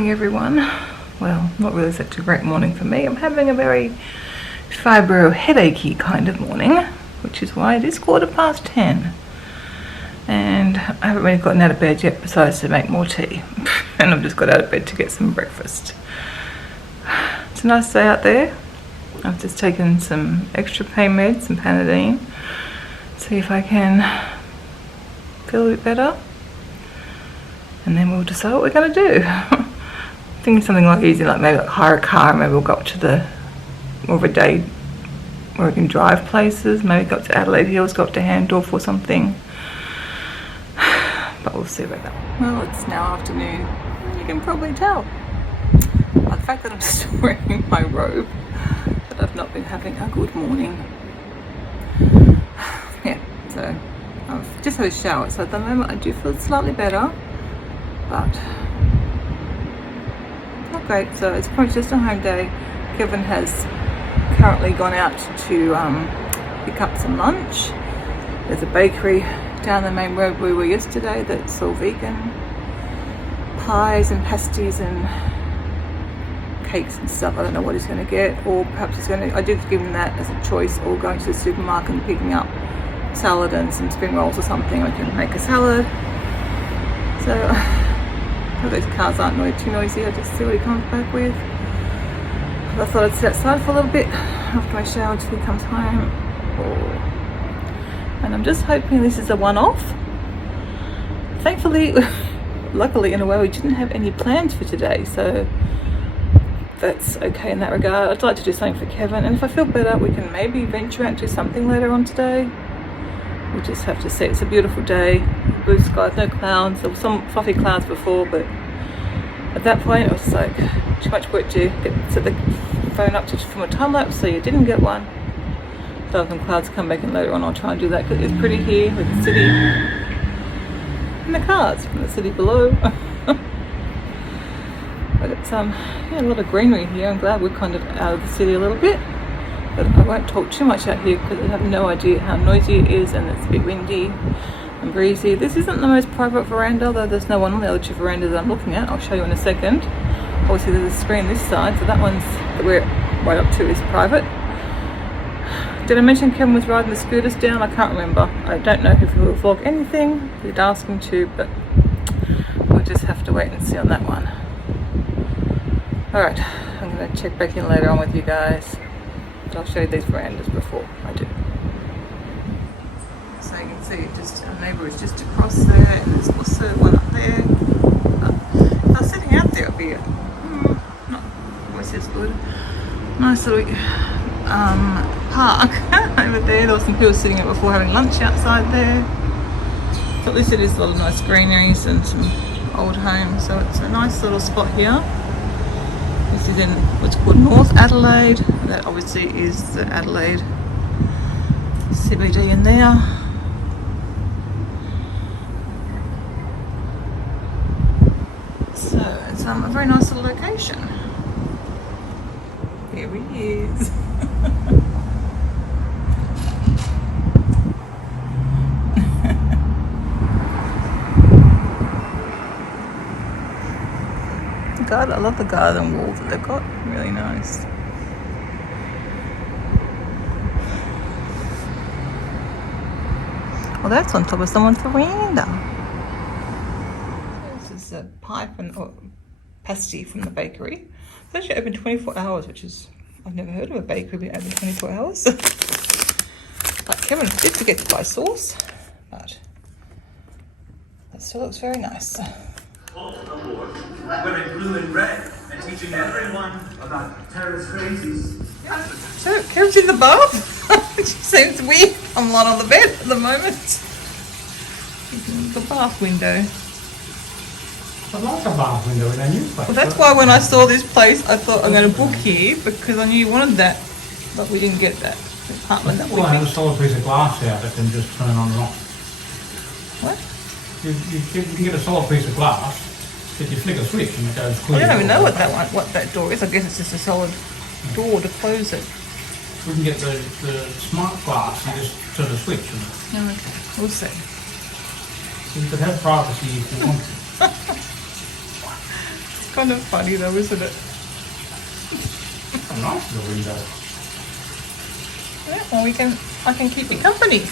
morning, everyone. Well, not really such a great morning for me. I'm having a very fibro headachy kind of morning, which is why it is 10:15. And I haven't really gotten out of bed yet besides to make more tea. And I've just got out of bed to get some breakfast. It's a nice day out there. I've just taken some extra pain meds, some Panadine. See if I can feel a bit better. And then we'll decide what we're going to do. Thinking something like easy, like maybe hire a car, maybe we'll go up to the more of a day where we can drive places, maybe go up to Adelaide Hills, go up to Handorf or something. But we'll see about that. Well, it's now afternoon. You can probably tell by the fact that I'm still wearing my robe that I've not been having a good morning. Yeah, so I've just had a shower, so at the moment I do feel slightly better, but not great. So it's probably just a home day. Kevin has currently gone out to pick up some lunch. There's a bakery down the main road where we were yesterday that's all vegan. Pies and pasties and cakes and stuff. I don't know what he's going to get, or perhaps he's going to, I did give him that as a choice, or going to the supermarket and picking up salad and some spring rolls or something. I can make a salad. So I hope those cars aren't too noisy. I'll just see what he comes back with. I thought I'd sit outside for a little bit after my shower until he comes home. And I'm just hoping this is a one-off. Thankfully, luckily in a way, we didn't have any plans for today, so that's okay in that regard. I'd like to do something for Kevin, and if I feel better, we can maybe venture out and do something later on today. We'll just have to see. It's a beautiful day, blue skies, no clouds. There were some fluffy clouds before, but at that point it was like too much work to set the phone up to film a time lapse, so you didn't get one. So when clouds come back in later on, I'll try and do that, because it's pretty here with the city and the cars from the city below. But it's yeah, a lot of greenery here. I'm glad we're kind of out of the city a little bit. But I won't talk too much out here because I have no idea how noisy it is, and it's a bit windy and breezy. This isn't the most private veranda, though there's no one on the other two verandas I'm looking at. I'll show you in a second. Obviously there's a screen this side, so that one's that we're right up to is private. Did I mention Kevin was riding the scooters down? I can't remember. I don't know if he will vlog anything. We'd ask him to, but we'll just have to wait and see on that one. Alright, I'm going to check back in later on with you guys. I'll show you these verandas before I do. So you can see, just our neighbour is just across there, and there's also one up there. If I was sitting out there, it would be not always as good. Nice little park over there. There were some people sitting out before having lunch outside there. But at least it is a lot of nice greeneries and some old homes, so it's a nice little spot here. This is in what's called North Adelaide. That obviously is the Adelaide CBD in there. So it's a very nice little location. Here he is. God, I love the garden wall that they've got. Really nice. Well, that's on top of someone's veranda. This is a pie or pasty from the bakery. It's actually open 24 hours, which is, I've never heard of a bakery being open 24 hours. But Kevin did forget to buy sauce, but that still looks very nice. Wearing blue and red and teaching everyone about terrace crazies. So, Kevin's in the bath. It seems weird. I'm lying on the bed at the moment. The bath window. I like a bath window in a new place. Well, that's why when I saw this place, I thought I'm going to book here, because I knew you wanted that, but we didn't get that apartment that we Well, I have a picked. solid piece of glass out that can just turn on and off. What? You can get a solid piece of glass that you flick a switch and it goes clear. I don't even know what that door is. I guess it's just a solid door to close it. We can get the smart glass and just turn the switch. And Okay, we'll see. so you could have privacy if you want to. It's kind of funny though, isn't it? It's a nice little window. Yeah, well, I can keep you company.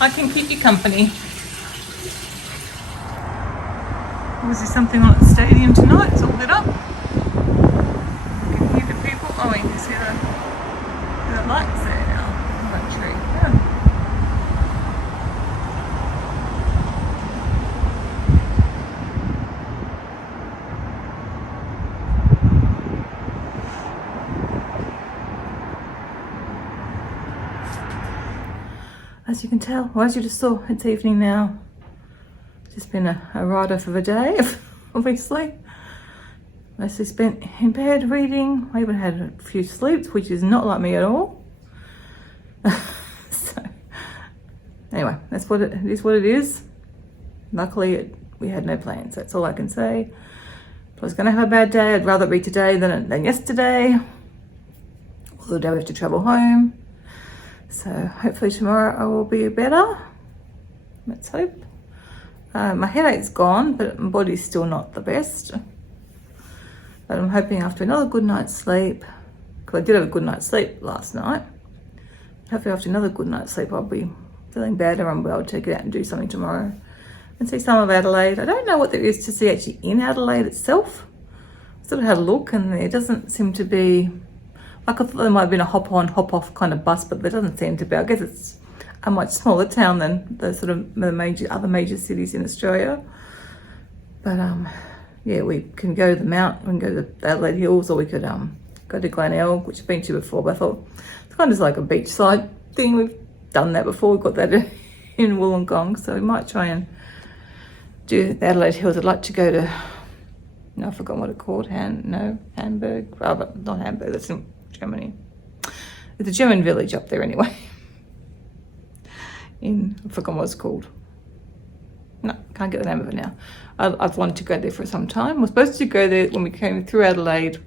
I can keep you company. Was there something on at the stadium tonight? It's all lit up. You can hear the people. Oh, you can see the lights there now. On that tree. Yeah. As you can tell, well, as you just saw, it's evening now. It's just been a rider for the day, obviously. Mostly spent in bed reading. I even had a few sleeps, which is not like me at all. So, anyway, that's what it is. What it is. Luckily, we had no plans. That's all I can say. If I was going to have a bad day, I'd rather it be today than yesterday. Or the day we have to travel home. So hopefully tomorrow I will be better. Let's hope. My headache's gone, but my body's still not the best. But I'm hoping after another good night's sleep, because I did have a good night's sleep last night. Hopefully after another good night's sleep I'll be feeling better and be able to get out and do something tomorrow. And see some of Adelaide. I don't know what there is to see actually in Adelaide itself. I sort of had a look and there doesn't seem to be, like I thought there might have been a hop on, hop off kind of bus, but there doesn't seem to be. I guess it's a much smaller town than the sort of the other major cities in Australia. But yeah, we can go to the Mount, we can go to the Adelaide Hills, or we could go to Glenelg, which I've been to before, but I thought it's kind of like a beachside thing. We've done that before, we've got that in Wollongong, so we might try and do the Adelaide Hills. I'd like to go to, no, I've forgotten what it's called, Hamburg, rather, not Hamburg, that's in Germany. It's a German village up there anyway. I've forgotten what it's called. No, can't get the name of it now. I've wanted to go there for some time. We're supposed to go there when we came through Adelaide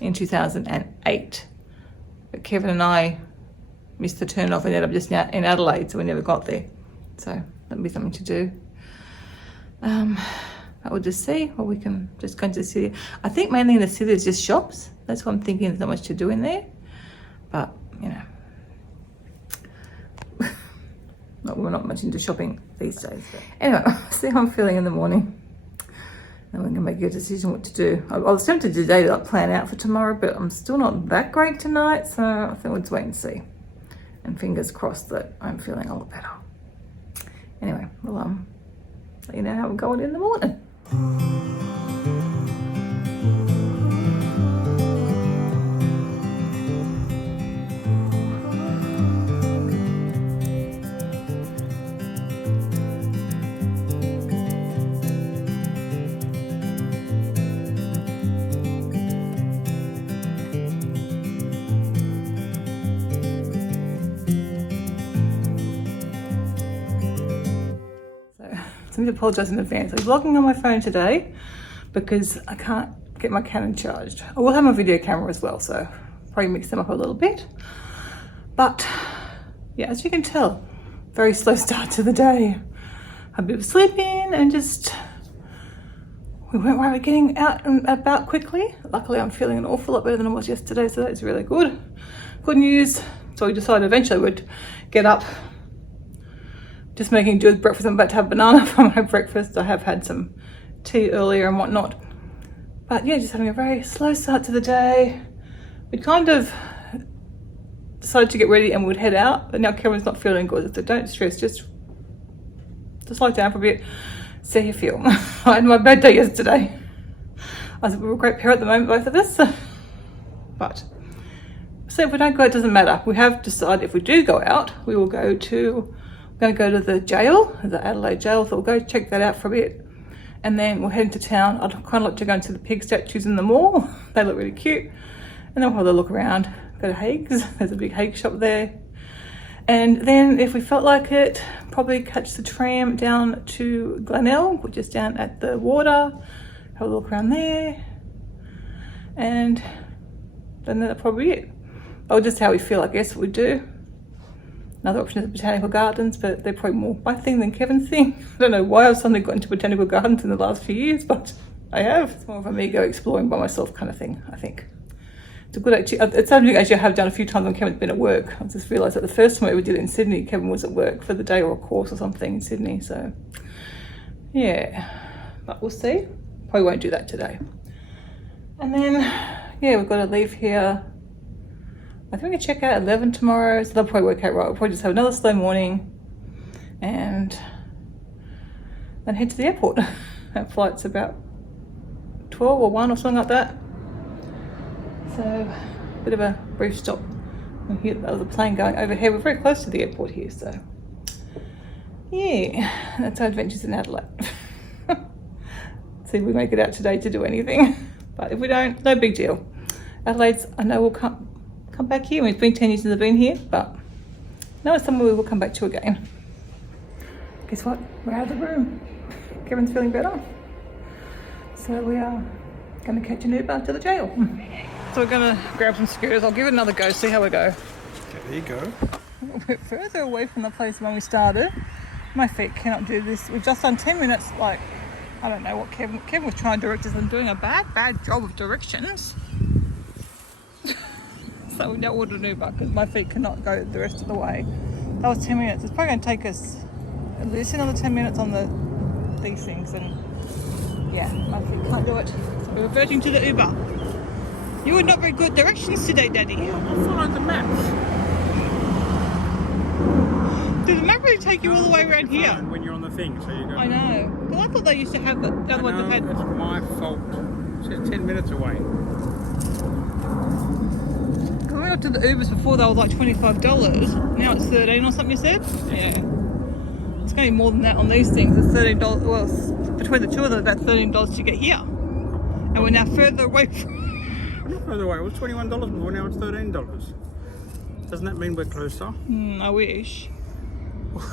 in 2008. But Kevin and I missed the turn off and ended up just now in Adelaide, so we never got there. So that'll be something to do. I will just see, or we can just go into the city. I think mainly in the city it's just shops. That's what I'm thinking. There's not much to do in there. But, you know, we're not much into shopping these days. But anyway, see how I'm feeling in the morning. And we're going to make a decision what to do. I was tempted today to plan out for tomorrow, but I'm still not that great tonight. So I think we'll just wait and see. And fingers crossed that I'm feeling a lot better. Anyway, well, let you know how we're going in the morning. So I need to apologise in advance. I'm vlogging on my phone today because I can't get my Canon charged. I will have my video camera as well, so probably mix them up a little bit. But yeah, as you can tell, very slow start to the day. A bit of sleep in and just, we weren't worried about getting out and about quickly. Luckily I'm feeling an awful lot better than I was yesterday, so that's really good. Good news. So we decided eventually we'd get up. Just making do with breakfast. I'm about to have banana for my breakfast. I have had some tea earlier and whatnot. But yeah, just having a very slow start to the day. We kind of decided to get ready and we would head out, but now Kevin's not feeling good. So don't stress, just slow down for a bit, see how you feel. I had my bad day yesterday. We're a great pair at the moment, both of us. But so if we don't go, it doesn't matter. We have decided if we do go out, we will go to, we're going to go to the jail, the Adelaide Jail, so we'll go check that out for a bit. And then we'll head into town. I'd kind of like to go into the pig statues in the mall. They look really cute. And then we'll have a look around, go to Hague's. There's a big Hague shop there. And then if we felt like it, probably catch the tram down to Glenelg, which is down at the water. Have a look around there. And then that's probably it. Or just how we feel, I guess, what we do. Another option is the botanical gardens, but they're probably more my thing than Kevin's thing. I don't know why I've suddenly got into botanical gardens in the last few years, but I have. It's more of a me go exploring by myself kind of thing, I think. It's a good activity. It's something actually I have done a few times when Kevin's been at work. I just realised that the first time we did it in Sydney, Kevin was at work for the day or a course or something in Sydney. So, yeah, but we'll see. Probably won't do that today. And then, yeah, we've got to leave here. I think we can check out at 11 tomorrow, so that'll probably work out right. We'll probably just have another slow morning and then head to the airport. That flight's about 12 or 1 or something like that. So, a bit of a brief stop. And here, there was a plane going overhead. We're very close to the airport here, so yeah, that's our adventures in Adelaide. See if we make it out today to do anything. But if we don't, no big deal. Adelaide's, I know we'll come back here. It's been 10 years since I've been here, but no, it's somewhere we will come back to again. Guess what? We're out of the room. Kevin's feeling better. So we are going to catch an Uber to the jail. So we're going to grab some scooters. I'll give it another go, see how we go. Okay, there you go. We're further away from the place when we started. My feet cannot do this. We've just done 10 minutes, like, I don't know what Kevin was trying to direct us and doing a bad job of directions. So we don't order an Uber because my feet cannot go the rest of the way. That was 10 minutes. It's probably going to take us at least another 10 minutes on these things, and yeah, my feet can't do it. So we're reverting to the Uber. You were not very good directions today, Daddy. I followed the maps. Did the map really take you all the way around here? When you're on the thing, so you go. I know. Well, I thought they used to have the other ones that had. It's my fault. It says 10 minutes away. Because when we got to the Ubers before, they were like $25. Now it's $13 or something. You said? Yeah. It's going to be more than that on these things. It's $13. Well, between the two of them, about $13 to get here, and we're now further away from. Not further away. It was $21 before. Now it's $13. Doesn't that mean we're closer? I wish.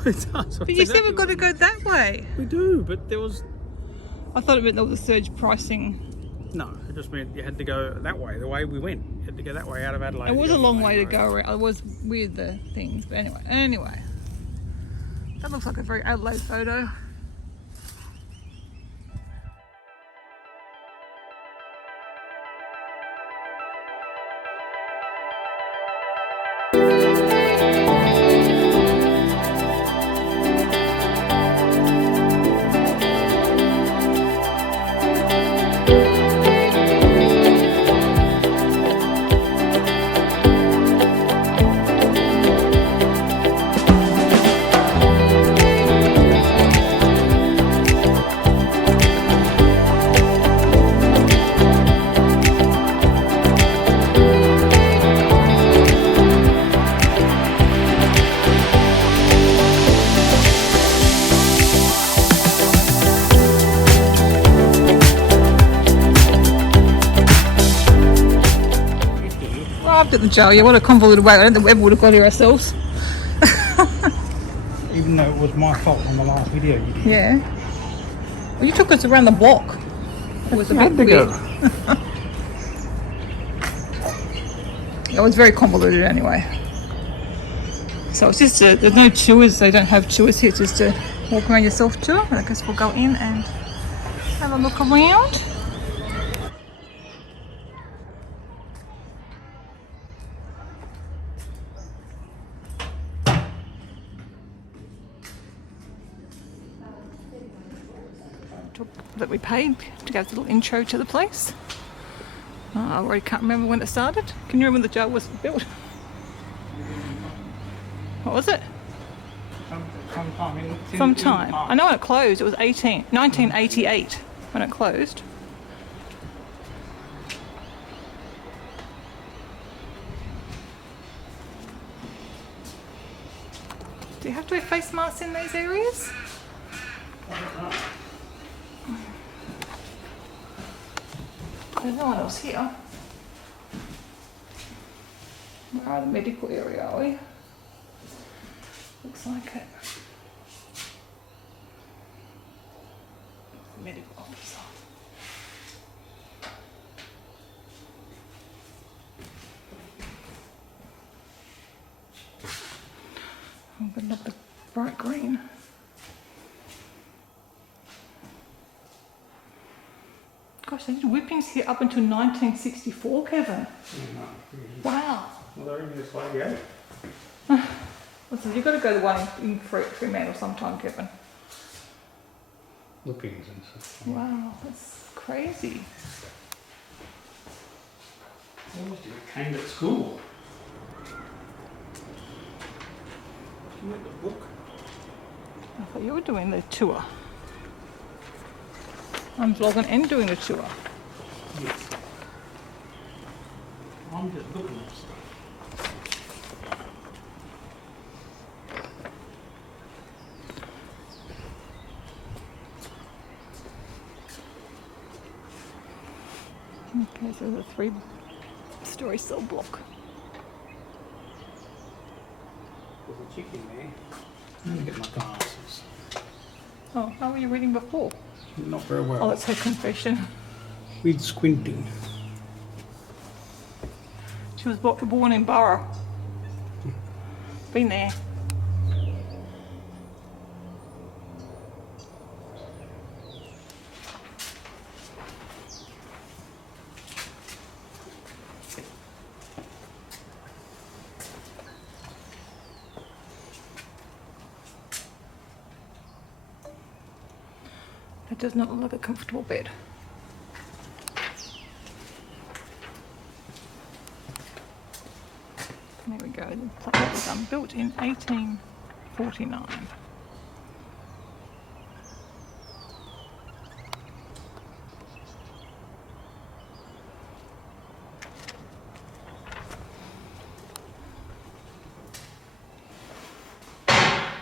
It does. But you said we've got to go that way. We do, but there was. I thought it meant there was a surge pricing. No, it just meant you had to go that way. The way we went, you had to go that way out of Adelaide. It was a long way to go around. It was weird, the things, but anyway. That looks like a very Adelaide photo. Arrived at the jail. Yeah, what a convoluted way. I don't think we ever would have got here ourselves. Even though it was my fault on the last video you did. Yeah. Well, you took us around the block. It was a bit weird. It was very convoluted anyway. So it's just there's no tours. They don't have tours here. It's just a walk around yourself tour. I guess we'll go in and have a look around. That we paid to go to the little intro to the place. I already can't remember when it started. Can you remember when the jail was built? What was it? Sometime. I know when it closed. It was 1988 when it closed. Do you have to wear face masks in these areas? There's no one else here. Where are the medical area, are we? Looks like it. Medical officer. but not the bright green. Gosh, they did whippings here up until 1964, Kevin. Wow. Well, they're in this way, Listen, you've got to go to one in Fremantle sometime, Kevin. Whippings and stuff. Wow, that's crazy. I always came to school. You read the book? I thought you were doing the tour. I'm vlogging and doing the tour. Yes. I'm just looking at stuff. Okay, so there's a 3-story cell block. There's a chicken there. Let me get my glasses. Oh, how were you reading before? Not very well. Oh, that's her confession. Read squinting. She was born in Borough. Been there. It does not look like a comfortable bed. There we go. The flat was built in 1849.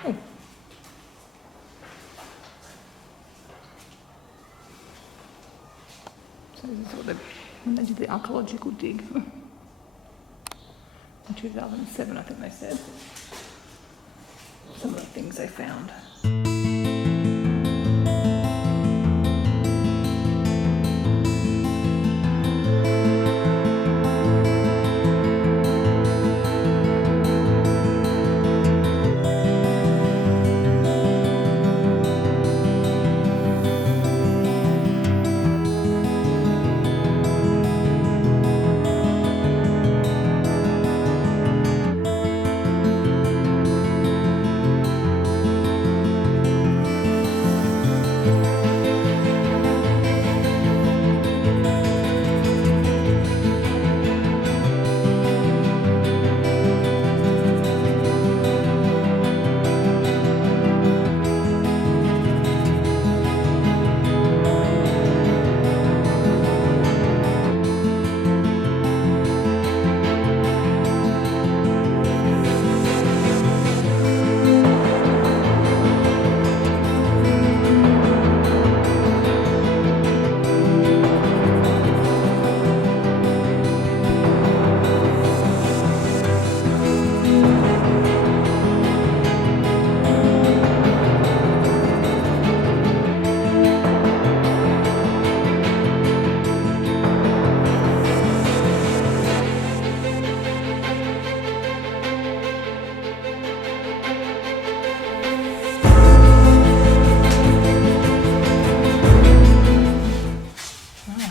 Oh. So this is what when they did the archaeological dig. In 2007, I think they said. Some of the things they found.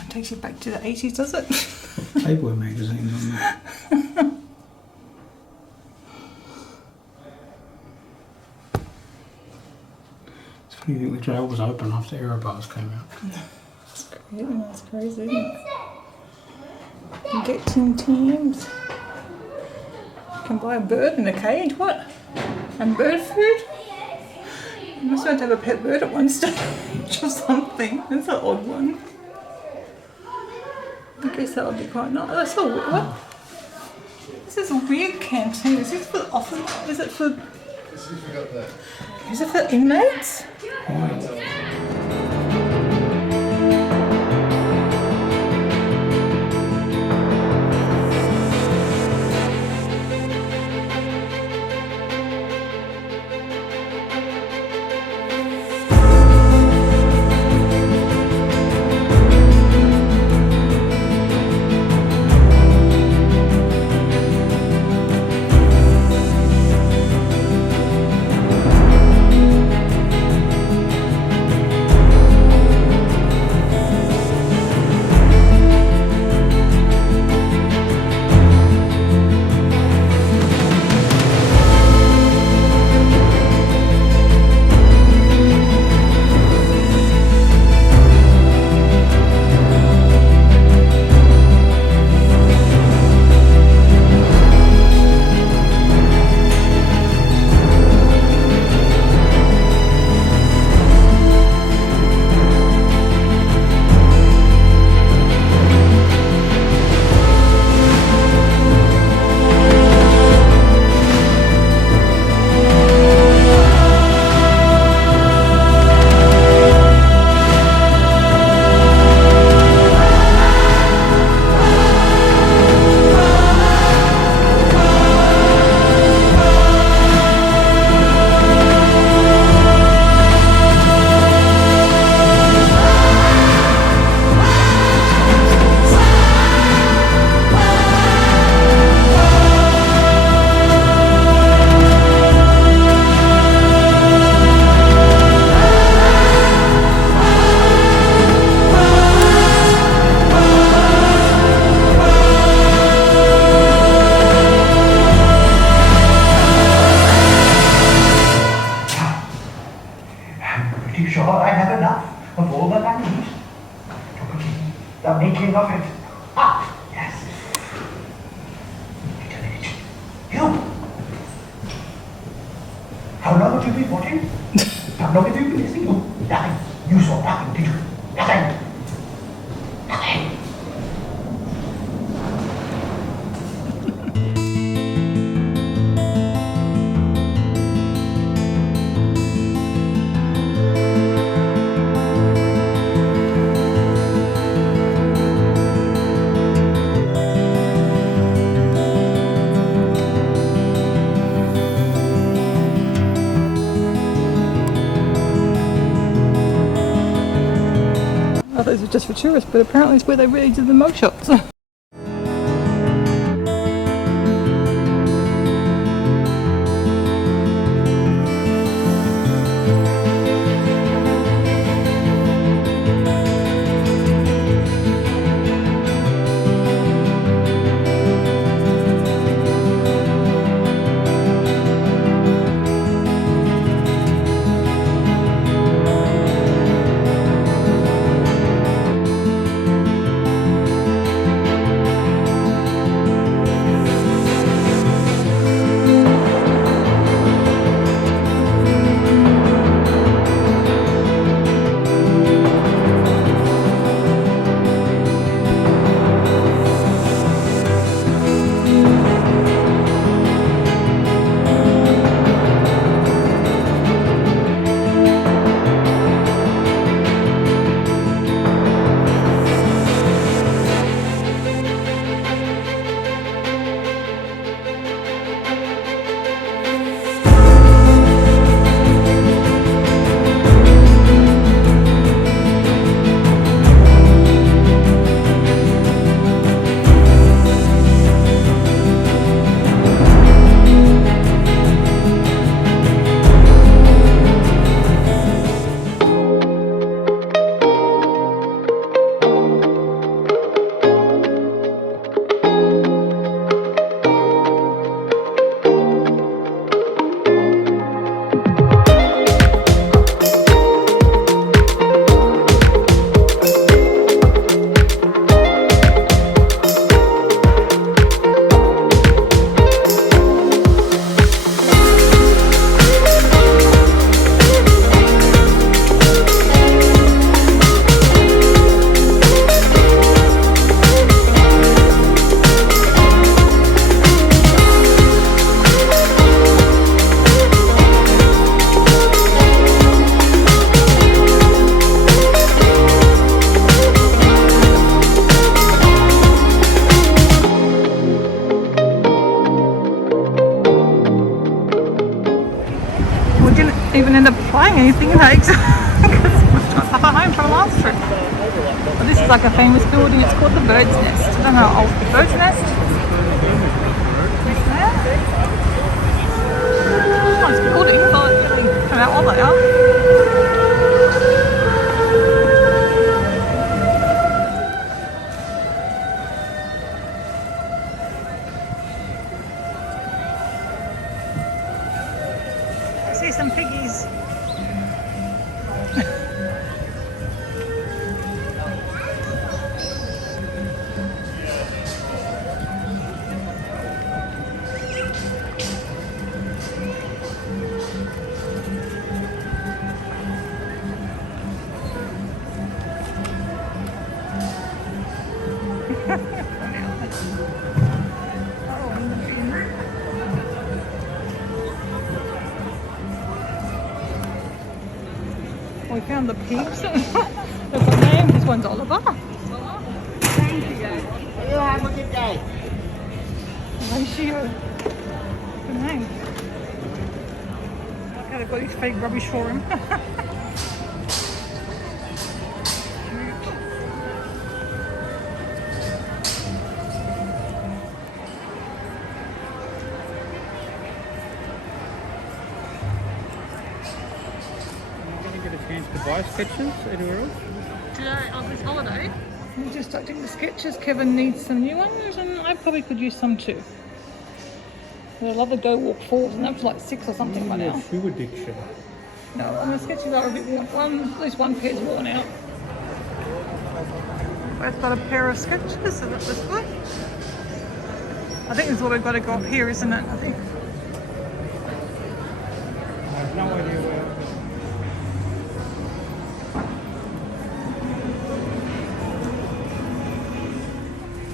Takes you back to the 80s, does it? Playboy magazines on there. It's funny that the jail was open after Aerobars came out. That's crazy, isn't it? You get Tim Tams. You can buy a bird in a cage, what? And bird food? You must have to have a pet bird at one stage or something. That's an odd one. I guess that would be quite nice. That's so weird. What? This is a weird canteen. Is this for office? Is it for? Is it for inmates? it was just for tourists, but apparently it's where they really do the mug shots. Even end up buying anything in Hagues because we've got stuff at home from the last trip. But this is like a famous building, it's called the Bird's Nest. I don't know how old the Bird's Nest. This there. Nice building, but it doesn't come out all they are. See some piggies. We found the pigs. They've got names. This one's Oliver. Thank you. You have a good day. Ratio. Good name. Okay, they've got these fake rubbish for him. Chance to buy sketches anywhere else? Today on this holiday, we're just starting the sketches. Kevin needs some new ones, and I probably could use some too. I love the Go Walk 4s, and that's like 6 or something by now. Shoe addiction. No, and the sketches are a bit worn. At least one pair's worn out. Both got a pair of sketches, so that was good. I think this is what we've got to go up here, isn't it? I think. I have no idea where.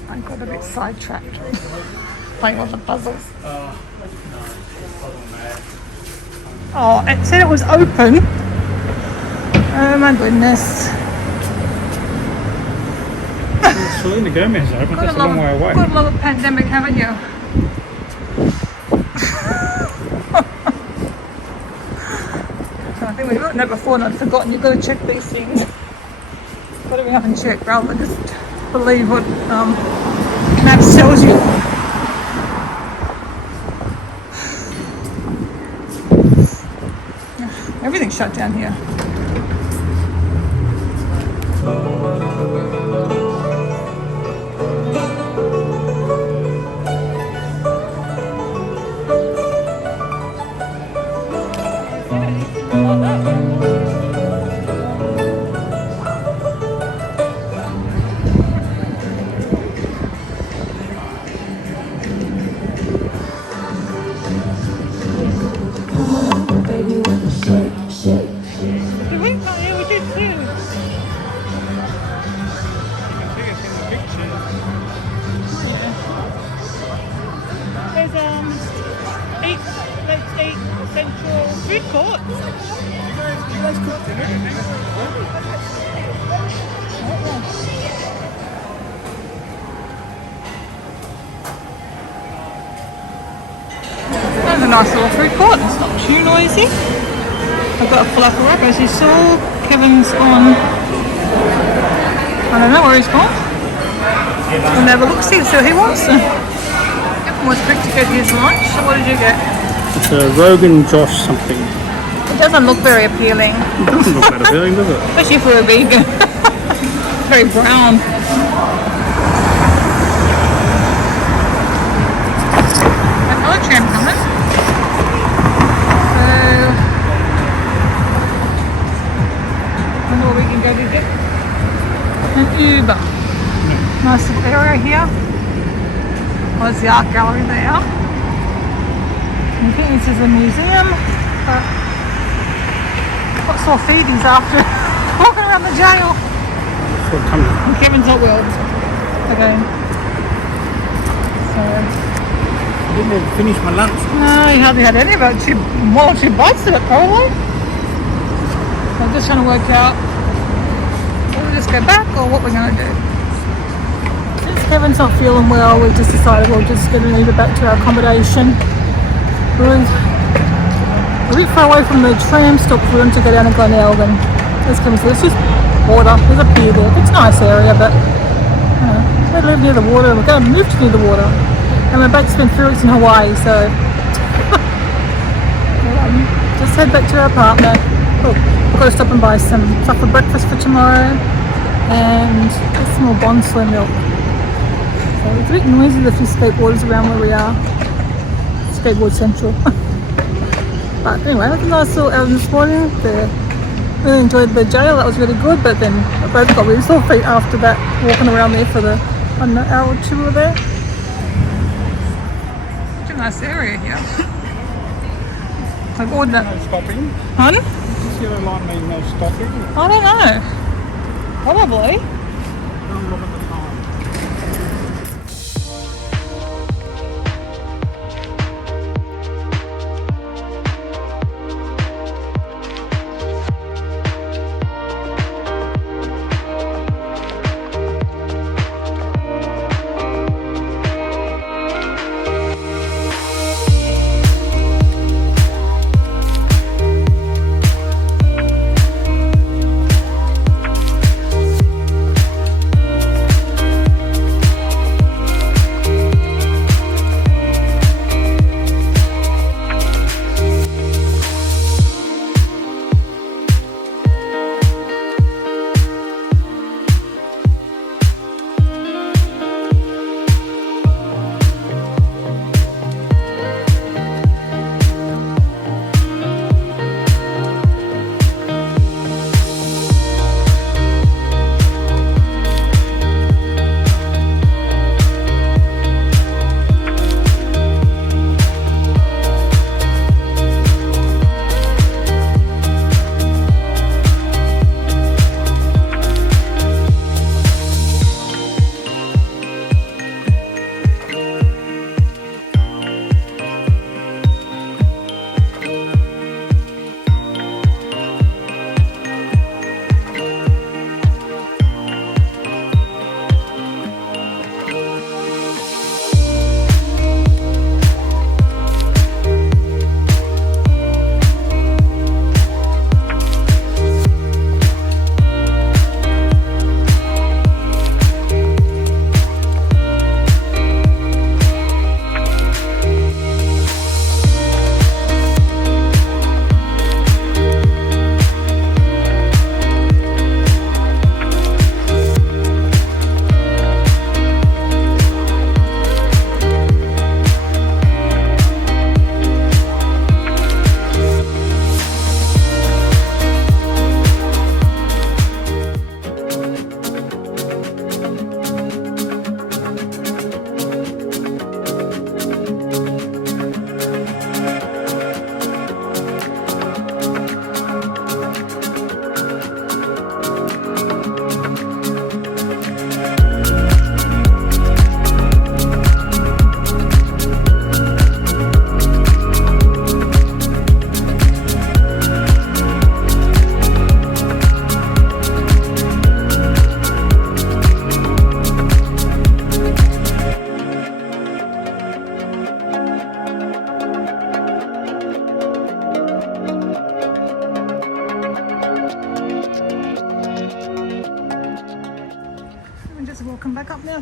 I got a bit sidetracked playing with the puzzles. Oh, it said it was open. Oh my goodness. Selena Gomez open, that's a long way away. Got a lot of pandemic, haven't you? So I think we've written that before and I've forgotten. You've got to check these things. gotta ring up and check rather than just believe what Maps tells you. Everything's shut down here. There's a nice little food court, it's not too noisy. I've got a falafel wrap as you saw. Kevin's on, I don't know where he's gone. We'll have a look, see what he wants. Kevin was quick to get his lunch, so what did you get? It's a Rogan Josh something. It doesn't look very appealing. It doesn't look that appealing, does it? Especially for a vegan. Very brown. Another tram coming. So, I wonder what we can go to get. An Uber. Nice little area here. There's the art gallery there. I think this is a museum, but got sore feeties after walking around the jail. And Kevin's not well again. So I didn't even finish my lunch. no, he hardly had any, about one or two bites of it probably. So I'm just trying to work out whether we just go back or what we're going to do. Since Kevin's not feeling well, we've just decided we'll just get an Uber back to our accommodation. We're a bit far away from the tram stop for them to go down to Glenelg, as Kevin said, it's just water. There's a pier there. It's a nice area, but you know, we live near the water. We're going to move to near the water, and we're about to spend 3 weeks in Hawaii. So just head back to our apartment. Oh, we've got to stop and buy some stuff for breakfast for tomorrow, and get some more Bonslow milk. So it's a bit noisy. There's a few skateboarders around where we are. Skateboard Central. But anyway, that's a nice little outing this morning. Really enjoyed the jail, that was really good, but then I both got really sore feet after that, walking around there for the hour or two we were there. Such a nice area here. I've ordered that. No stopping. Hun? Does this yellow line mean no stopping? I don't know. Probably. Don't look at the time.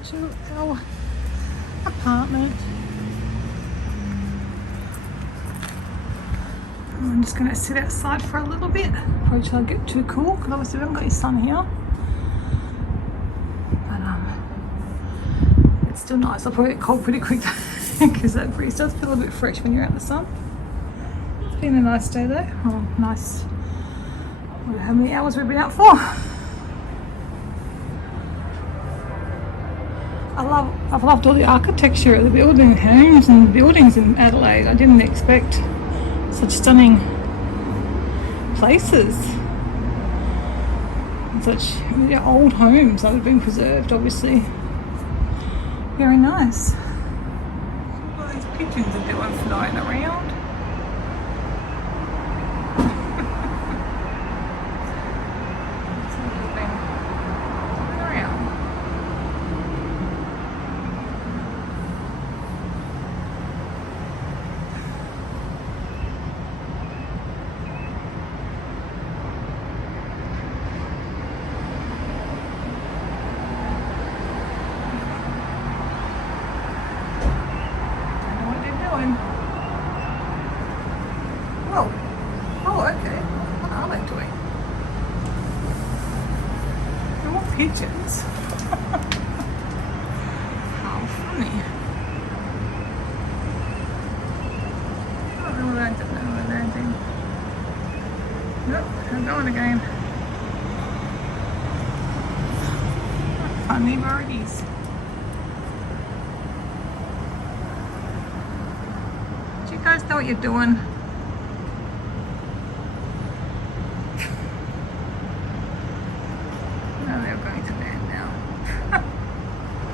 to our apartment. I'm just going to sit outside for a little bit, probably till I get too cool, because obviously we haven't got any sun here. But it's still nice. I'll probably get cold pretty quick because that breeze does feel a bit fresh when you're out in the sun. It's been a nice day though. Oh, nice. I wonder how many hours we've been out for. I've loved all the architecture of the building, homes and buildings in Adelaide. I didn't expect such stunning places. And such old homes that have been preserved, obviously. Very nice. All these pigeons are doing flying around. Oh, okay. What are they doing? They're all pigeons. How funny. I don't know what they're doing. Nope, they're going again. Funny birdies. Do you guys know what you're doing? No, they're going to land now.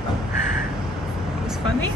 That was funny.